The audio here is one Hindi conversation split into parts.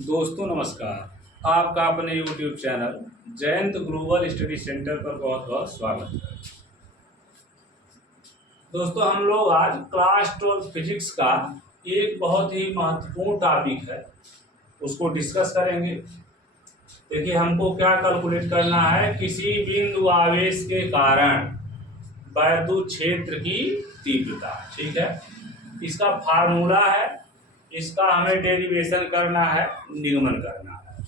दोस्तों नमस्कार। आपका अपने YouTube channel Jayant global study centre पर बहुत बहुत स्वागत है। दोस्तों हम लोग आज क्लास 12 फिजिक्स का एक बहुत ही महत्वपूर्ण टॉपिक है, उसको डिस्कस करेंगे। देखिए हमको क्या कैलकुलेट करना है, किसी बिंदु आवेश के कारण वैद्युत क्षेत्र की तीव्रता। ठीक है, इसका फार्मूला है, इसका हमें डेरिवेशन करना है, निगमन करना है।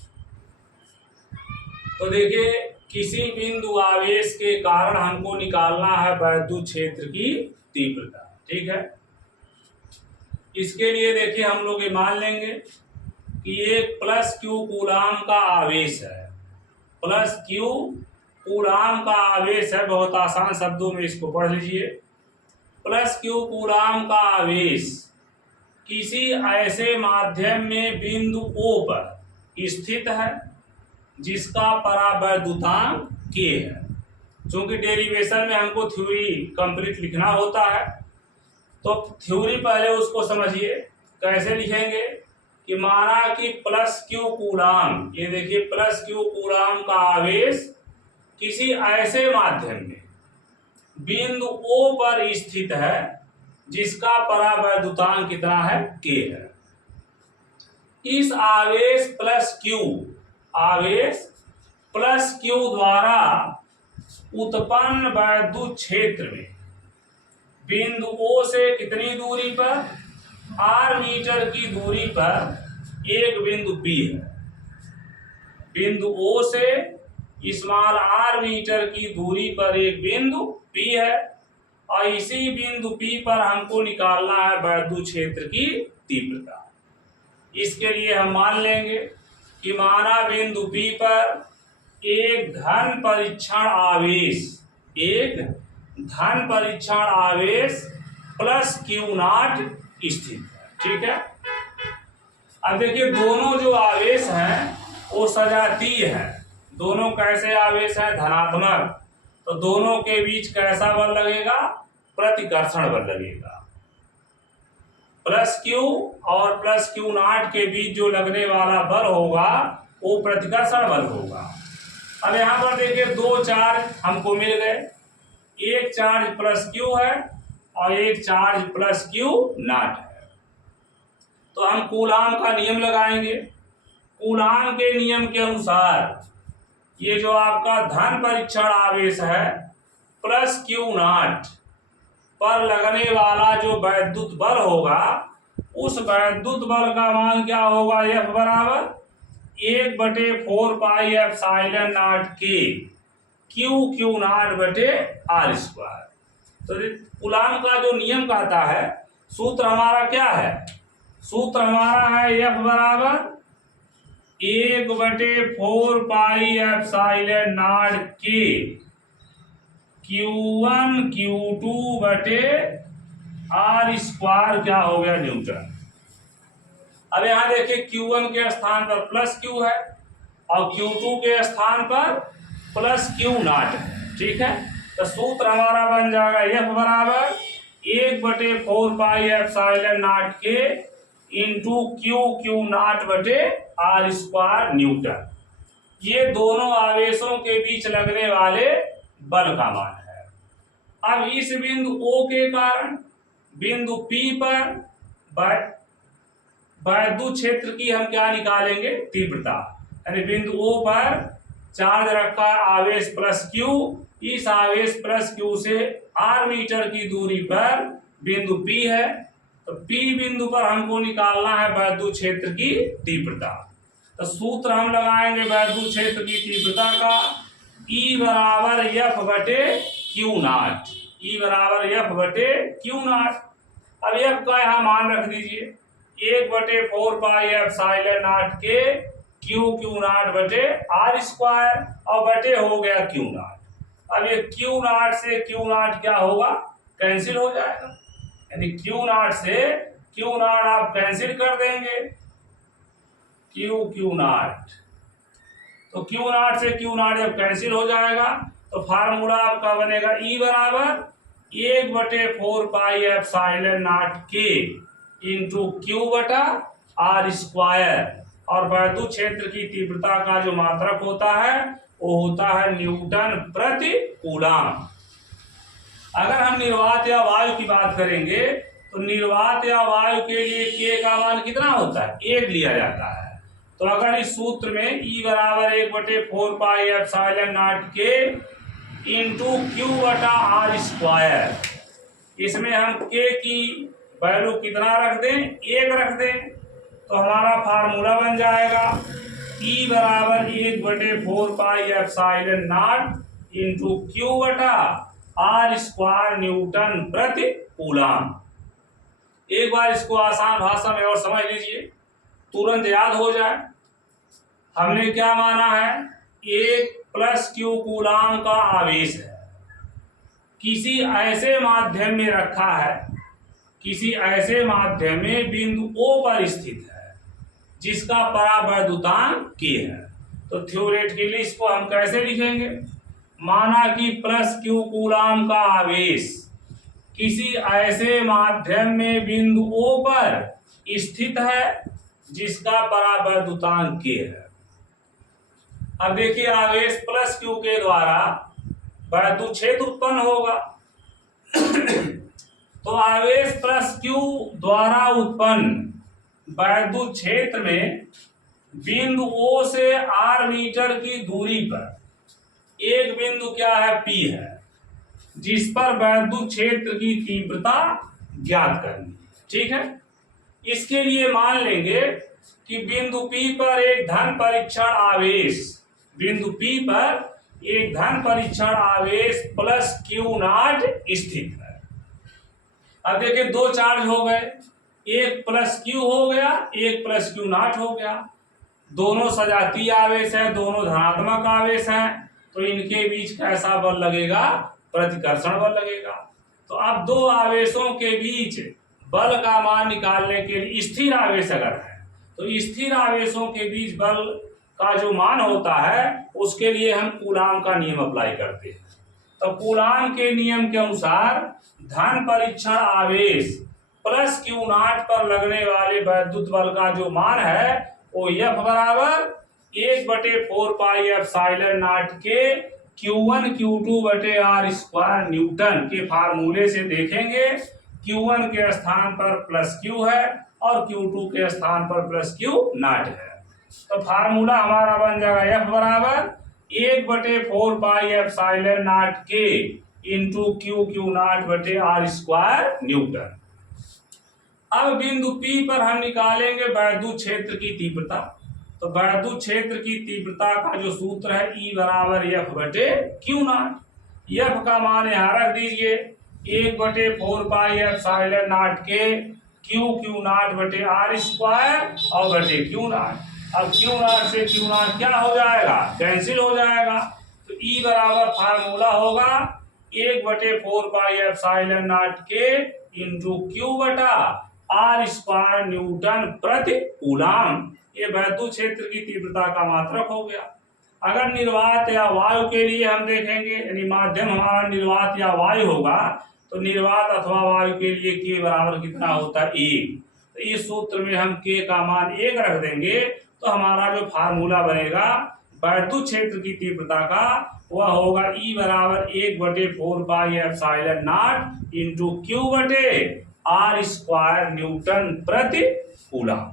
तो देखिए किसी बिंदु आवेश के कारण हमको निकालना है वैद्युत क्षेत्र की तीव्रता। ठीक है, इसके लिए देखिए हम लोग ये मान लेंगे कि एक प्लस क्यू कूलाम का आवेश है। प्लस क्यू कूलाम का आवेश है, बहुत आसान शब्दों में इसको पढ़ लीजिए। प्लस क्यू कूलाम का आवेश किसी ऐसे माध्यम में बिंदु O पर स्थित है जिसका परावैद्युतांक K है। क्योंकि डेरिवेशन में हमको थ्योरी कंप्लीट लिखना होता है, तो थ्योरी पहले उसको समझिए। कैसे लिखेंगे कि माना कि प्लस क्यू कूलाम, ये देखिए प्लस क्यू कूलाम का आवेश किसी ऐसे माध्यम में बिंदु O पर स्थित है जिसका परावैद्युतांक कितना है, K है। इस आवेश प्लस क्यू द्वारा उत्पन्न वैद्युत क्षेत्र में बिंदु O से कितनी दूरी पर, r मीटर की दूरी पर एक बिंदु P है। बिंदु O से स्मॉल r मीटर की दूरी पर एक बिंदु P है और इसी बिंदु P पर हमको निकालना है वैद्युत क्षेत्र की तीव्रता। इसके लिए हम मान लेंगे कि माना बिंदु P पर एक धन परीक्षण आवेश प्लस क्यू नॉट स्थित है। ठीक है, अब देखिए दोनों जो आवेश हैं वो सजातीय हैं। दोनों कैसे आवेश हैं, धनात्मक, तो दोनों के बीच कैसा बल लगेगा, प्रतिकर्षण बल लगेगा। प्लस क्यू और प्लस क्यू नॉट के बीच जो लगने वाला बल होगा वो प्रतिकर्षण बल होगा। अब यहाँ पर देखिए दो चार्ज हमको मिल गए, एक चार्ज प्लस क्यू है और एक चार्ज प्लस क्यू नॉट है। तो हम कूलाम का नियम लगाएंगे। कूलाम के नियम के अनुसार ये जो आपका धन परीक्षण आवेश है प्लस क्यू नॉट पर लगने वाला जो वैद्युत बल होगा, उस वैद्युत बल का मान क्या होगा, F बराबर 1/4 pi epsilon not K Q not बटे r स्क्वायर। तो कूलाम का जो नियम कहता है, सूत्र हमारा क्या है, सूत्र हमारा है F बराबर 1/4 pi epsilon not K Q1 Q2 बटे r स्क्वायर क्या हो गया, न्यूटन। अब यहाँ देखिए Q1 के स्थान पर प्लस Q है और Q2 के स्थान पर प्लस Q नॉट है। ठीक है, तो सूत्र हमारा बन जाएगा F बराबर 1/4 pi epsilon not K into Q not बटे r स्क्वायर न्यूटन। ये दोनों आवेशों के बीच लगने वाले बल का मान है। अब इस बिंदु O के कारण बिंदु P पर वैद्युत क्षेत्र की हम क्या निकालेंगे, तीव्रता। यानी बिंदु O पर चार्ज रखा है आवेश प्लस Q, इस आवेश प्लस Q से r मीटर की दूरी पर बिंदु P है, तो P बिंदु पर हमको निकालना है वैद्युत क्षेत्र की तीव्रता। तो सूत्र हम लगाएंगे वैद्युत क्षेत्र की तीव्रता का, E बराबर F बटे क्यू नॉट, E बराबर F बटे क्यू नॉट। अब F का यहाँ मान रख दीजिए 1/4 pi epsilon not K Q not बटे r स्क्वायर और बटे हो गया क्यू नॉट। अब ये क्यू नॉट से क्यू नॉट क्या होगा, कैंसिल हो जाएगा। यानी क्यू नॉट से क्यू नॉट आप कैंसिल कर देंगे, क्यू नॉट, तो क्यू नॉट से क्यू नॉट जब कैंसिल हो जाएगा तो फार्मूला आपका बनेगा E बराबर 1/4 pi epsilon not K into Q बटा r स्क्वायर और वैद्युत क्षेत्र की तीव्रता का जो मात्रक होता है वो होता है न्यूटन प्रति कूलम। अगर हम निर्वात या वायु की बात करेंगे तो निर्वात या वायु के लिए के का मान कितना होता है, 1 लिया जाता है। तो अगर इस सूत्र में E बराबर 1/4 पाई एप्सिलॉन नॉट के इंटू क्यू बटा आर स्क्वायर, इसमें हम के की वैल्यू कितना रख दें, 1 रख दें, तो हमारा फार्मूला बन जाएगा E बराबर 1/4 pi epsilon not into Q बटा आर स्क्वायर न्यूटन प्रति कूलम। एक बार इसको आसान भाषा में और समझ लीजिए, तुरंत याद हो जाए। हमने क्या माना है, 1 + q कूलम का आवेश है, किसी ऐसे माध्यम में रखा है, किसी ऐसे माध्यम में बिंदु O पर स्थित है जिसका परावैद्युतांक k है। तो थ्योरेटिकली इसको हम कैसे लिखेंगे, माना कि +q कूलम का आवेश किसी ऐसे माध्यम में बिंदु O पर स्थित है जिसका परावैद्युतांक k है। अब देखिए आवेश +q के द्वारा वैद्युत क्षेत्र उत्पन्न होगा। तो आवेश +q द्वारा उत्पन्न वैद्युत क्षेत्र में बिंदु O से r मीटर की दूरी पर एक बिंदु क्या है, P है, जिस पर वैद्युत क्षेत्र की तीव्रता ज्ञात करनी है। ठीक है, इसके लिए मान लेंगे कि बिंदु P पर एक धन परीक्षण आवेश, बिंदु P पर एक धन परीक्षण आवेश +q0 स्थित है। अब देखिए 2 चार्ज हो गए, एक +q हो गया, एक +q0 हो गया। दोनों सजातीय आवेश है, दोनों धनात्मक आवेश हैं, तो इनके बीच कैसा बल लगेगा, प्रतिकर्षण बल लगेगा। तो अब 2 आवेशों के बीच बल का मान निकालने के लिए, स्थिर आवेश अगर है तो स्थिर आवेशों के बीच बल का जो मान होता है उसके लिए हम कूलाम का नियम अप्लाई करते हैं। तो कूलाम के नियम के अनुसार धन परीक्षण आवेश +q0 पर लगने वाले वैद्युत बल का जो मान है वो F बराबर 1/4 पाई एप्सिलॉन नॉट के Q1 Q2 बटे आर स्क्वायर न्यूटन के फार्मूले से देखेंगे। Q1 के स्थान पर +q है और Q2 के स्थान पर +q0 है। तो फार्मूला हमारा बन जाएगा F बराबर 1/4 पाई एप्सिलॉन नॉट के इंटू Q0 बटे आर स्क्वायर न्यूटन। अब बिंदु P पर हम निकालेंगे वैद्युत क्षेत्र की तीव्रता। तो वैद्युत क्षेत्र की तीव्रता का जो सूत्र है E बराबर F/Q0। F का मान यहाँ रख दीजिए 1/4 पाई एप्सिलॉन नॉट के Q0 बटे आर स्क्वायर और बटे Q0। अब Q0 से Q0 क्या हो जाएगा, कैंसिल हो जाएगा। तो E बराबर फार्मूला होगा 1/4 पाई एप्सिलॉन नॉट के इंटू Q बटा आर स्क्वायर न्यूटन प्रति कूलम। ये वैद्युत क्षेत्र की तीव्रता का मात्रक हो गया। अगर निर्वात या वायु के लिए हम देखेंगे, यानी माध्यम हमारा निर्वात या वायु होगा, तो निर्वात अथवा वायु के लिए k बराबर कितना होता है, 1। तो इस सूत्र में हम k का मान 1 रख देंगे, तो हमारा जो फार्मूला बनेगा वैद्युत क्षेत्र की तीव्रता का वह होगा E बराबर 1/4 pi epsilon not into Q बटे आर स्क्वायर न्यूटन प्रति कूलम।